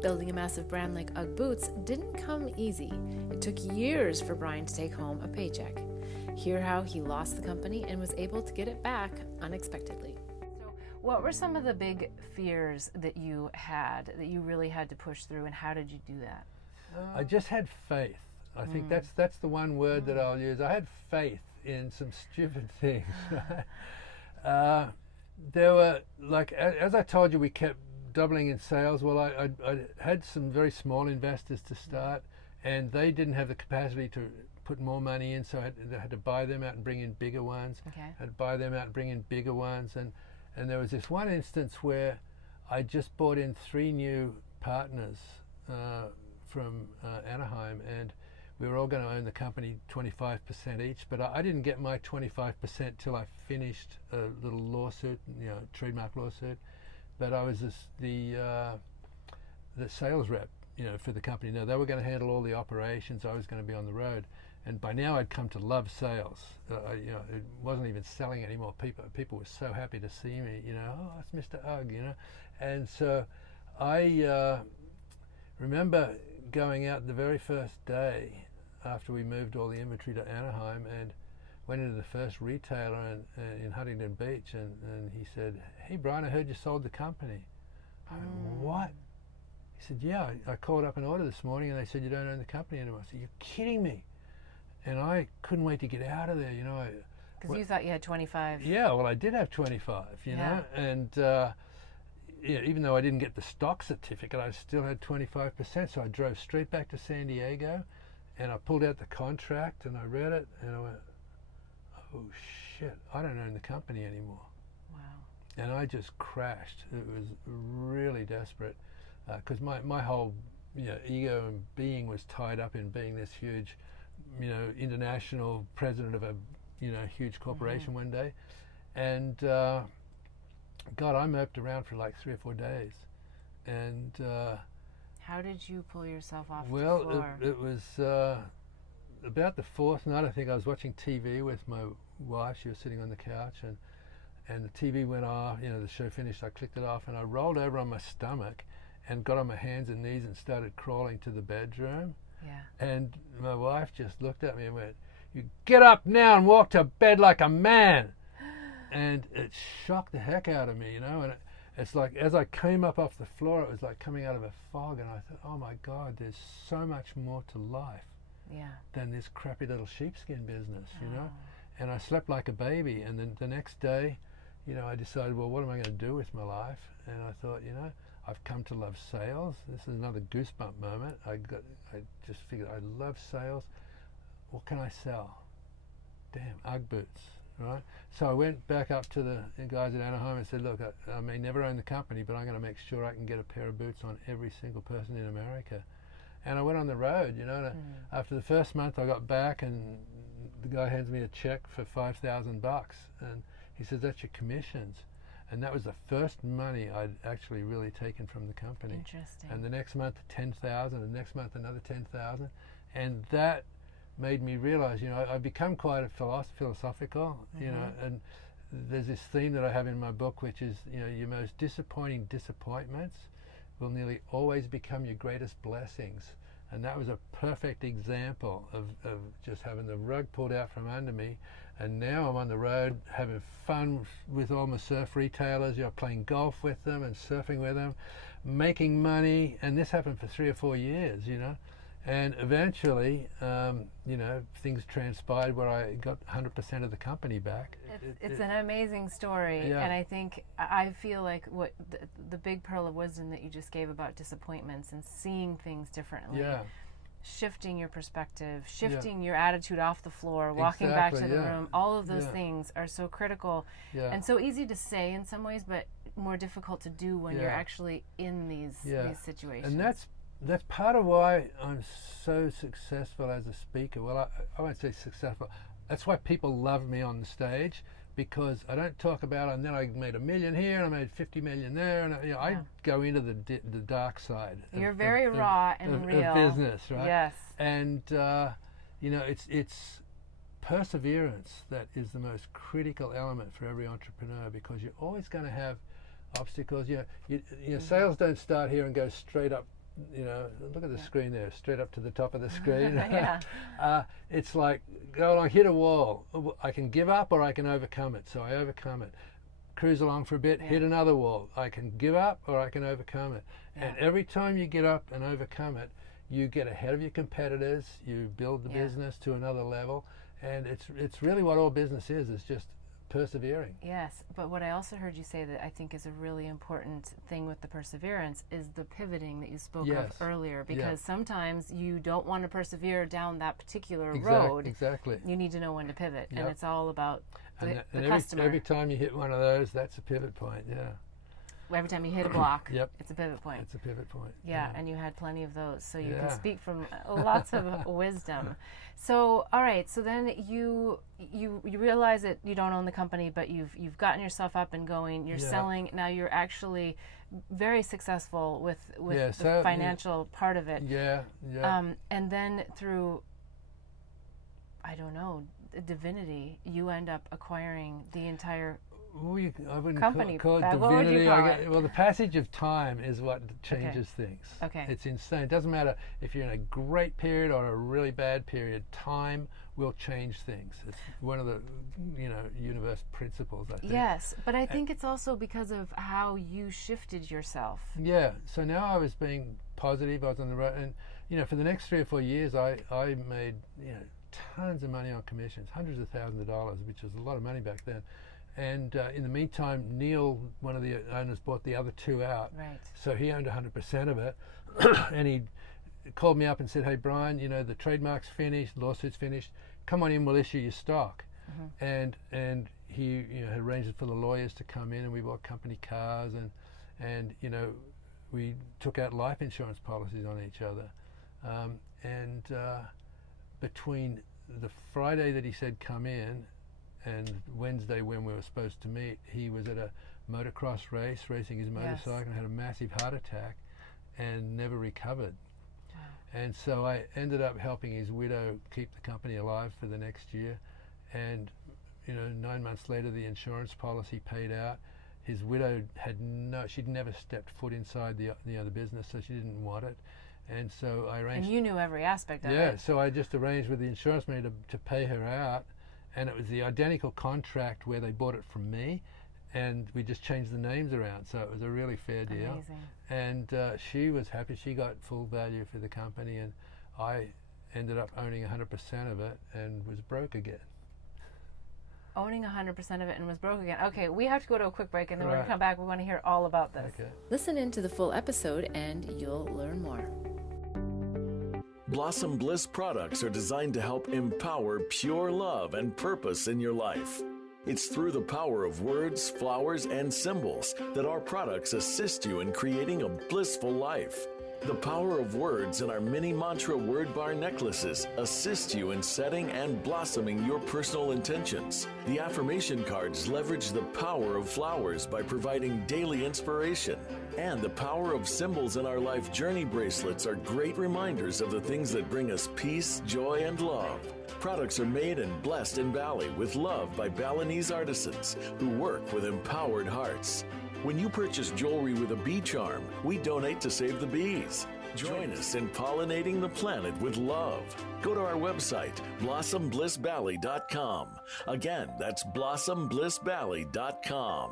Building a massive brand like UGG boots didn't come easy. It took years for Brian to take home a paycheck. Hear how he lost the company and was able to get it back unexpectedly. So, what were some of the big fears that you had, that you really had to push through, and how did you do that? I just had faith. I think that's the one word that I'll use. I had faith in some stupid things. There were, like, as I told you, we kept doubling in sales. Well, I had some very small investors to start, and they didn't have the capacity to put more money in, so I had to buy them out and bring in bigger ones. Okay. I had to buy them out and bring in bigger ones. And there was this one instance where I just brought in 3 new partners from Anaheim, and we were all going to own the company 25% each, but I didn't get my 25% till I finished a little lawsuit, trademark lawsuit. But I was the sales rep, for the company. Now, they were going to handle all the operations. I was going to be on the road, and by now I'd come to love sales. It wasn't even selling anymore. People were so happy to see me. Oh, it's Mr. Ugg, and so I remember going out the very first day after we moved all the inventory to Anaheim, and went into the first retailer in Huntington Beach, and he said, "Hey, Brian, I heard you sold the company." I went, "What?" He said, "Yeah, I called up an order this morning, and they said you don't own the company anymore." I said, "You're kidding me!" And I couldn't wait to get out of there, Because you thought you had 25. Yeah, well, I did have 25, know, and even though I didn't get the stock certificate, I still had 25%. So I drove straight back to San Diego, and I pulled out the contract, and I read it, and I went, "Oh shit, I don't own the company anymore." Wow. And I just crashed. It was really desperate, because my whole ego and being was tied up in being this huge international president of a huge corporation one day. And God, I moped around for like 3 or 4 days. And how did you pull yourself off the well, floor? it was about the 4th night. I think I was watching TV with my wife. She was sitting on the couch, and the TV went off. The show finished. I clicked it off, and I rolled over on my stomach and got on my hands and knees and started crawling to the bedroom. Yeah. And my wife just looked at me and went, "You get up now and walk to bed like a man." And it shocked the heck out of me, and it's like, as I came up off the floor, it was like coming out of a fog, and I thought, oh my God, there's so much more to life than this crappy little sheepskin business, And I slept like a baby, and then the next day, I decided, well, what am I going to do with my life? And I thought, I've come to love sales. This is another goosebump moment. I just figured, I love sales. What can I sell? Damn, UGG boots. Right, so I went back up to the guys at Anaheim and said, "Look, I may never own the company, but I'm going to make sure I can get a pair of boots on every single person in America." And I went on the road, and after the first month I got back, and the guy hands me a check for $5,000, and he says, "That's your commissions." And that was the first money I'd actually really taken from the company. Interesting. And the next month, 10,000, and the next month another 10,000, and that made me realize, I've become quite a philosophical, and there's this theme that I have in my book, which is, your most disappointing disappointments will nearly always become your greatest blessings. And that was a perfect example of just having the rug pulled out from under me. And now I'm on the road having fun with all my surf retailers, playing golf with them and surfing with them, making money. And this happened for 3 or 4 years, And eventually, things transpired where I got 100% of the company back. It's an amazing story, and I think I feel like what the big pearl of wisdom that you just gave about disappointments and seeing things differently, shifting your perspective, shifting your attitude off the floor, walking back to the room, all of those things are so critical and so easy to say in some ways, but more difficult to do when you're actually in these situations. And that's part of why I'm so successful as a speaker. Well, I won't say successful. That's why people love me on the stage, because I don't talk about, and then I made $1 million here and I made $50 million there, and I go into the dark side. You're very raw and real. Of business, right? Yes. And it's perseverance that is the most critical element for every entrepreneur, because you're always going to have obstacles. Sales don't start here and go straight up look at the screen there, straight up to the top of the screen. It's like, go along, hit a wall. I can give up or I can overcome it. So I overcome it. Cruise along for a bit, hit another wall. I can give up or I can overcome it. And every time you get up and overcome it, you get ahead of your competitors, you build the business to another level, and it's really what all business is just persevering. Yes, but what I also heard you say that I think is a really important thing with the perseverance is the pivoting that you spoke of earlier, because sometimes you don't want to persevere down that particular road. Exactly. You need to know when to pivot, and it's all about the and customer. Every time you hit one of those, that's a pivot point, Every time you hit a block, it's a pivot point. It's a pivot point. Yeah, and you had plenty of those, so you can speak from lots of wisdom. So, all right, so then you realize that you don't own the company, but you've gotten yourself up and going. You're selling now. You're actually very successful with the financial part of it. And then through, I don't know, divinity, you end up acquiring the entire I wouldn't company. call it divinity. Well, the passage of time is what changes things. Okay. It's insane. It doesn't matter if you're in a great period or a really bad period. Time will change things. It's one of the universe principles, I think. Yes, but I think it's also because of how you shifted yourself. Yeah. So now I was being positive. I was on the road, and for the next 3 or 4 years, I made tons of money on commissions, hundreds of thousands of dollars, which was a lot of money back then. And in the meantime, Neil, one of the owners, bought the other two out. Right. So he owned 100% of it. And he called me up and said, "Hey, Brian, the trademark's finished, lawsuit's finished. Come on in, we'll issue your stock." And he had arranged for the lawyers to come in, and we bought company cars, and we took out life insurance policies on each other. Between the Friday that he said come in and Wednesday when we were supposed to meet, he was at a motocross race racing his motorcycle and had a massive heart attack and never recovered. Wow. And so I ended up helping his widow keep the company alive for the next year, and 9 months later the insurance policy paid out. His widow she'd never stepped foot inside the business, so she didn't want it. And so I arranged. And you knew every aspect of it. Yeah, so I just arranged with the insurance company to pay her out. And it was the identical contract where they bought it from me, and we just changed the names around. So it was a really fair deal. Amazing. And she was happy. She got full value for the company, and I ended up owning 100% of it and was broke again. Owning 100% of it and was broke again. Okay, we have to go to a quick break, and then we're going to come back. We want to hear all about this. Okay. Listen into the full episode, and you'll learn more. Blossom Bliss products are designed to help empower pure love and purpose in your life. It's through the power of words, flowers, and symbols that our products assist you in creating a blissful life. The power of words in our mini mantra word bar necklaces assist you in setting and blossoming your personal intentions. The affirmation cards leverage the power of flowers by providing daily inspiration. And the power of symbols in our life journey bracelets are great reminders of the things that bring us peace, joy, and love. Products are made and blessed in Bali with love by Balinese artisans who work with empowered hearts. When you purchase jewelry with a bee charm, we donate to save the bees. Join us in pollinating the planet with love. Go to our website, blossomblissbali.com. Again, that's blossomblissbali.com.